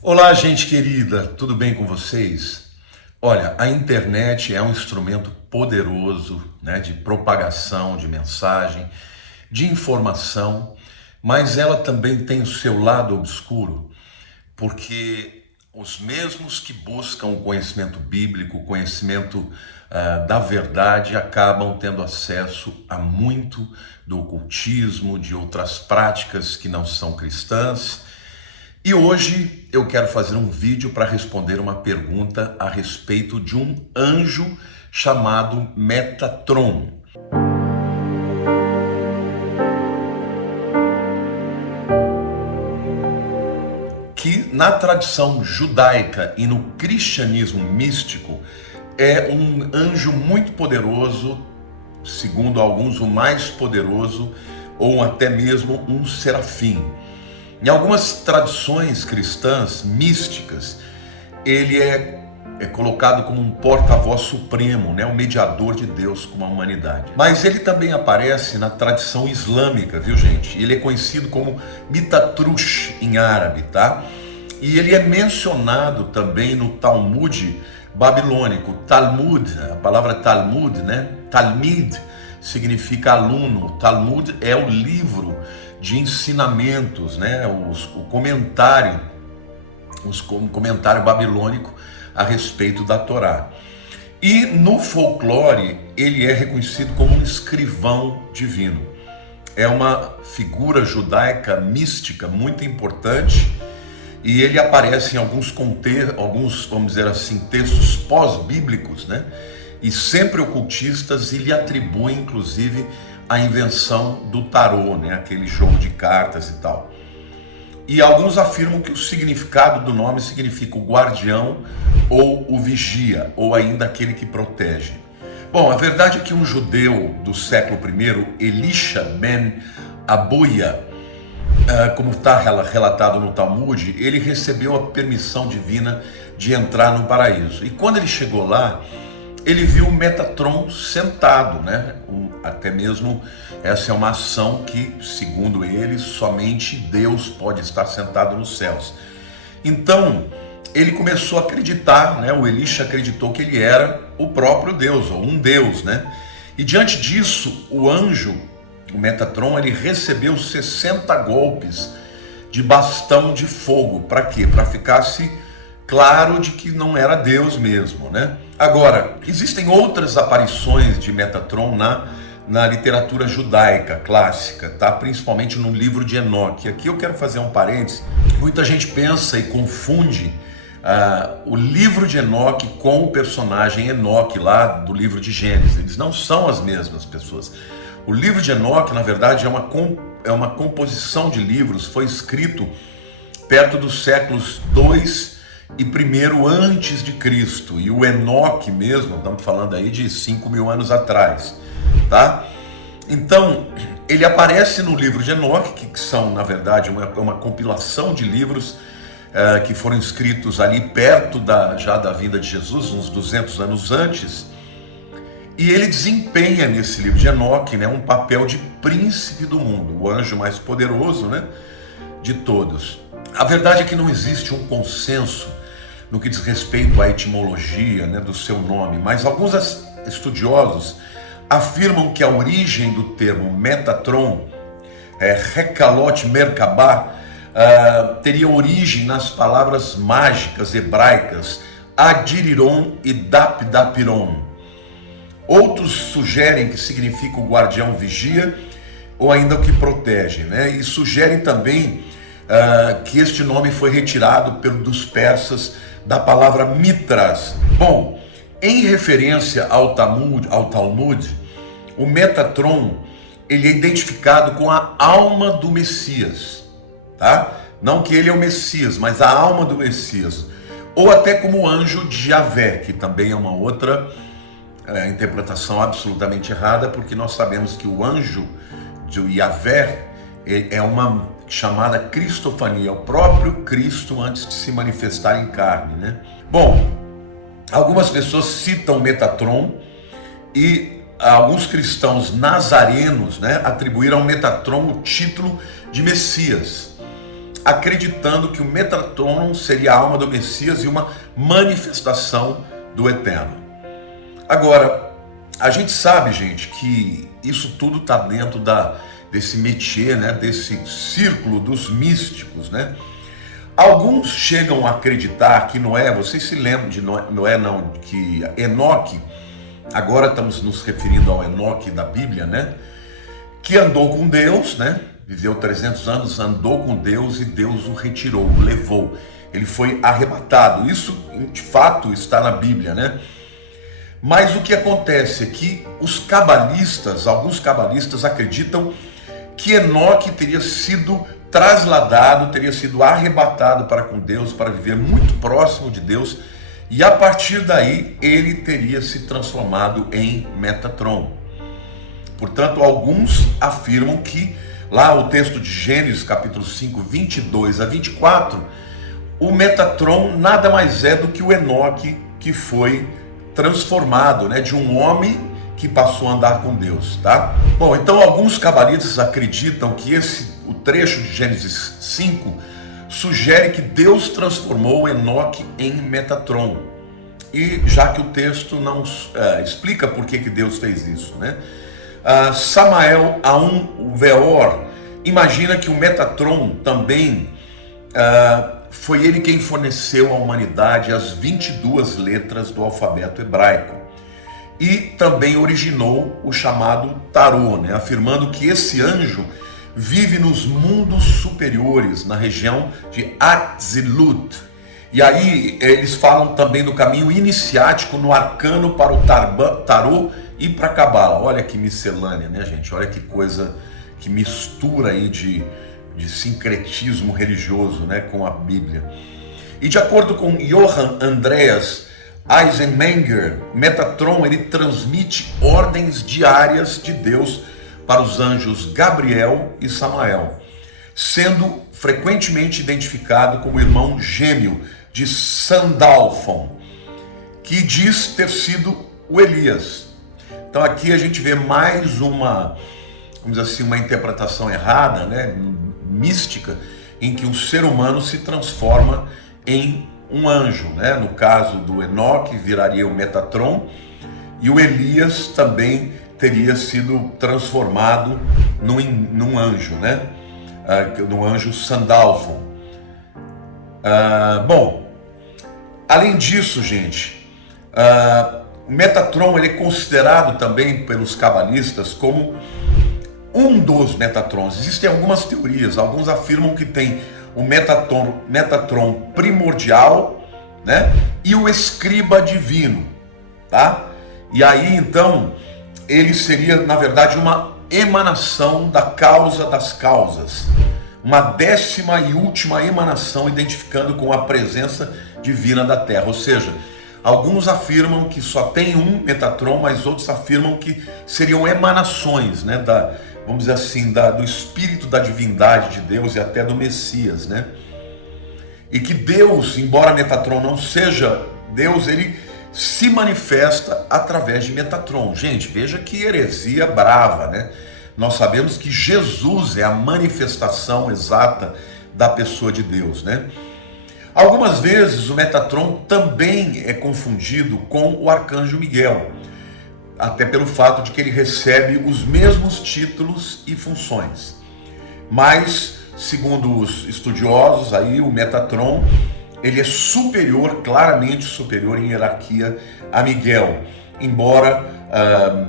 Olá, gente querida, tudo bem com vocês? Olha, a internet é um instrumento poderoso, né, de propagação de mensagem, de informação, mas ela também tem o seu lado obscuro, porque os mesmos que buscam o conhecimento bíblico, o conhecimento da verdade, acabam tendo acesso a muito do ocultismo, de outras práticas que não são cristãs. E hoje eu quero fazer um vídeo para responder uma pergunta a respeito de um anjo chamado Metatron. Que na tradição judaica e no cristianismo místico é um anjo muito poderoso, segundo alguns o mais poderoso, ou até mesmo um serafim. Em algumas tradições cristãs místicas, ele é colocado como um porta-voz supremo, né? Um mediador de Deus com a humanidade. Mas ele também aparece na tradição islâmica, viu, gente? Ele é conhecido como Metatrush em árabe, tá? E ele é mencionado também no Talmud babilônico. Talmud, a palavra Talmud, né? Talmid significa aluno. Talmud é o livro de ensinamentos, né? O comentário babilônico a respeito da Torá. E no folclore ele é reconhecido como um escrivão divino. É uma figura judaica mística muito importante e ele aparece em alguns, vamos dizer assim, textos pós-bíblicos, né? E sempre ocultistas, e lhe atribuem inclusive a invenção do tarô, né? Aquele jogo de cartas e tal. E alguns afirmam que o significado do nome significa o guardião ou o vigia, ou ainda aquele que protege. Bom, a verdade é que um judeu do século I, Elisha ben Abuya, como está relatado no Talmud, ele recebeu a permissão divina de entrar no paraíso. E quando ele chegou lá, ele viu o Metatron sentado, né? Até mesmo essa é uma ação que, segundo ele, somente Deus pode estar sentado nos céus. Então, ele começou a acreditar, né? O Elisha acreditou que ele era o próprio Deus, ou um Deus, né? E diante disso, o anjo, o Metatron, ele recebeu 60 golpes de bastão de fogo. Para quê? Para ficasse claro de que não era Deus mesmo, né? Agora, existem outras aparições de Metatron na literatura judaica clássica, tá? Principalmente no livro de Enoque. Aqui eu quero fazer um parêntese. Muita gente pensa e confunde o livro de Enoque com o personagem Enoque lá do livro de Gênesis. Eles não são as mesmas pessoas. O livro de Enoque, na verdade, é uma composição de livros, foi escrito perto dos séculos 2 e 1 antes de Cristo. E o Enoque mesmo, estamos falando aí de 5.000 anos atrás, tá? Então, ele aparece no livro de Enoque, que são, na verdade, uma compilação de livros que foram escritos ali perto já da vinda de Jesus, uns 200 anos antes. E ele desempenha nesse livro de Enoque, né, um papel de príncipe do mundo, o anjo mais poderoso, né, de todos. A verdade é que não existe um consenso no que diz respeito à etimologia, né, do seu nome, mas alguns estudiosos afirmam que a origem do termo Metatron, Rekalot Merkabah, teria origem nas palavras mágicas hebraicas Adiriron e Dapdapiron. Outros sugerem que significa o guardião vigia, ou ainda o que protege, né? E sugerem também que este nome foi retirado dos persas da palavra Mitras. Bom, em referência ao Talmud, o Metatron, ele é identificado com a alma do Messias, tá? Não que ele é o Messias, mas a alma do Messias. Ou até como o anjo de Javé, que também é uma outra interpretação absolutamente errada, porque nós sabemos que o anjo de Yahvé é uma chamada cristofania, o próprio Cristo antes de se manifestar em carne, né? Bom, algumas pessoas citam Metatron e alguns cristãos nazarenos, né, atribuíram ao Metatron o título de Messias. acreditando que o Metatron seria a alma do Messias e uma manifestação do Eterno. Agora, a gente sabe, gente, que isso tudo está dentro desse métier, né, desse círculo dos místicos, né? Alguns chegam a acreditar que Noé, vocês se lembram de Noé não, que Enoque, agora estamos nos referindo ao Enoque da Bíblia, né? Que andou com Deus, né? Viveu 300 anos, andou com Deus e Deus o retirou, o levou. Ele foi arrebatado. Isso, de fato, está na Bíblia, né? Mas o que acontece é que alguns cabalistas acreditam que Enoque teria sido trasladado, teria sido arrebatado para com Deus, para viver muito próximo de Deus, e a partir daí ele teria se transformado em Metatron. Portanto, alguns afirmam que, lá o texto de Gênesis, capítulo 5, 22 a 24, o Metatron nada mais é do que o Enoque que foi transformado, né, de um homem que passou a andar com Deus, tá? Bom, então alguns cabalistas acreditam que o trecho de Gênesis 5 sugere que Deus transformou Enoque em Metatron. E já que o texto não explica por que Deus fez isso, né? Samael A1 Veor imagina que o Metatron também foi ele quem forneceu à humanidade as 22 letras do alfabeto hebraico e também originou o chamado Tarô, né? Afirmando que esse anjo vive nos mundos superiores, na região de Atzilut. E aí eles falam também do caminho iniciático no arcano para o Tarô e para a Cabala. Olha que miscelânea, né, gente? Olha que coisa, que mistura aí de sincretismo religioso, né, com a Bíblia. E de acordo com Johann Andreas Eisenmenger, Metatron ele transmite ordens diárias de Deus para os anjos Gabriel e Samael, sendo frequentemente identificado como irmão gêmeo de Sandalfon, que diz ter sido o Elias. Então aqui a gente vê mais uma, vamos dizer assim, uma interpretação errada, né, mística, em que o ser humano se transforma em um anjo, né? No caso do Enoque viraria o Metatron e o Elias também teria sido transformado num anjo, né? No anjo Sandalfon. Bom, além disso, gente, o Metatron ele é considerado também pelos cabalistas como um dos Metatrons. Existem algumas teorias, alguns afirmam que tem o Metatron primordial, né, e o escriba divino, tá? E aí então ele seria na verdade uma emanação da causa das causas, uma 10ª e última emanação identificando com a presença divina da Terra. Ou seja, alguns afirmam que só tem um Metatron, mas outros afirmam que seriam emanações, né, vamos dizer assim, do espírito da divindade de Deus e até do Messias, né? E que Deus, embora Metatron não seja Deus, ele se manifesta através de Metatron. Gente, veja que heresia brava, né? Nós sabemos que Jesus é a manifestação exata da pessoa de Deus, né? Algumas vezes o Metatron também é confundido com o arcanjo Miguel, até pelo fato de que ele recebe os mesmos títulos e funções. Mas, segundo os estudiosos, aí o Metatron, ele é superior, claramente superior em hierarquia a Miguel, embora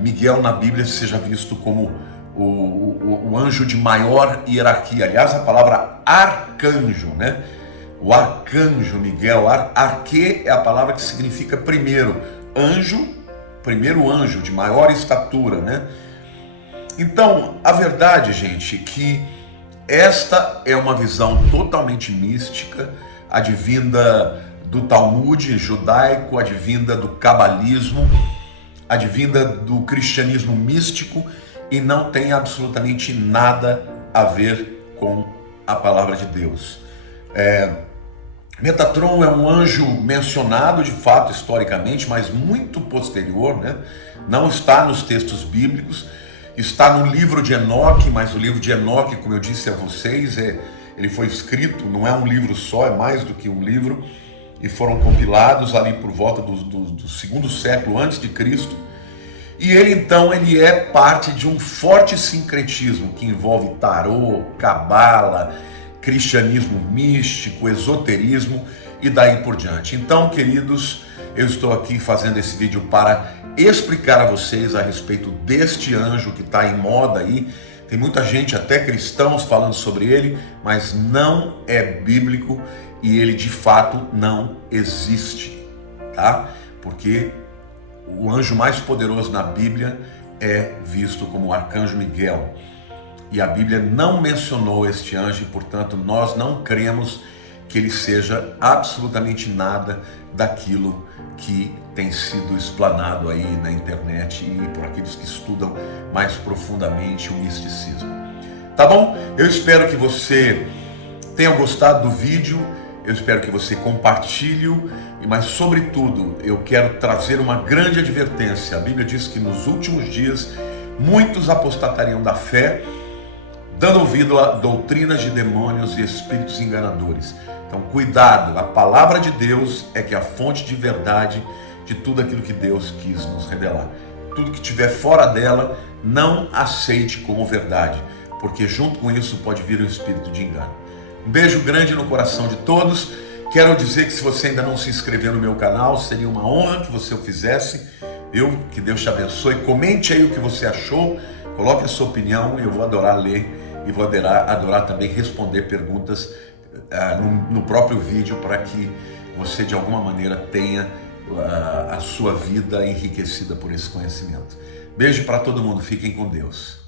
Miguel na Bíblia seja visto como o anjo de maior hierarquia. Aliás, a palavra arcanjo, né? O arcanjo Miguel, arque é a palavra que significa primeiro, primeiro anjo de maior estatura, né? Então, a verdade, gente, é que esta é uma visão totalmente mística, advinda do Talmud judaico, advinda do cabalismo, advinda do cristianismo místico e não tem absolutamente nada a ver com a palavra de Deus. Metatron é um anjo mencionado de fato historicamente, mas muito posterior, né? Não está nos textos bíblicos, está no livro de Enoque, mas o livro de Enoque, como eu disse a vocês, ele foi escrito, não é um livro só, é mais do que um livro, e foram compilados ali por volta do segundo século antes de Cristo. E ele então ele é parte de um forte sincretismo que envolve tarô, cabala, cristianismo místico, esoterismo e daí por diante. Então, queridos, eu estou aqui fazendo esse vídeo para explicar a vocês a respeito deste anjo que está em moda aí. Tem muita gente, até cristãos, falando sobre ele, mas não é bíblico e ele de fato não existe, tá? Porque o anjo mais poderoso na Bíblia é visto como o arcanjo Miguel. E a Bíblia não mencionou este anjo e, portanto, nós não cremos que ele seja absolutamente nada daquilo que tem sido explanado aí na internet e por aqueles que estudam mais profundamente o misticismo. Tá bom? Eu espero que você tenha gostado do vídeo, eu espero que você compartilhe, mas sobretudo eu quero trazer uma grande advertência. A Bíblia diz que nos últimos dias muitos apostatariam da fé, dando ouvido a doutrinas de demônios e espíritos enganadores. Então, cuidado, a palavra de Deus é que é a fonte de verdade de tudo aquilo que Deus quis nos revelar. Tudo que estiver fora dela, não aceite como verdade, porque junto com isso pode vir o espírito de engano. Um beijo grande no coração de todos. Quero dizer que se você ainda não se inscreveu no meu canal, seria uma honra que você o fizesse. Que Deus te abençoe. Comente aí o que você achou, coloque a sua opinião, eu vou adorar ler e vou adorar também responder perguntas no próprio vídeo, para que você de alguma maneira tenha a sua vida enriquecida por esse conhecimento. Beijo para todo mundo, fiquem com Deus.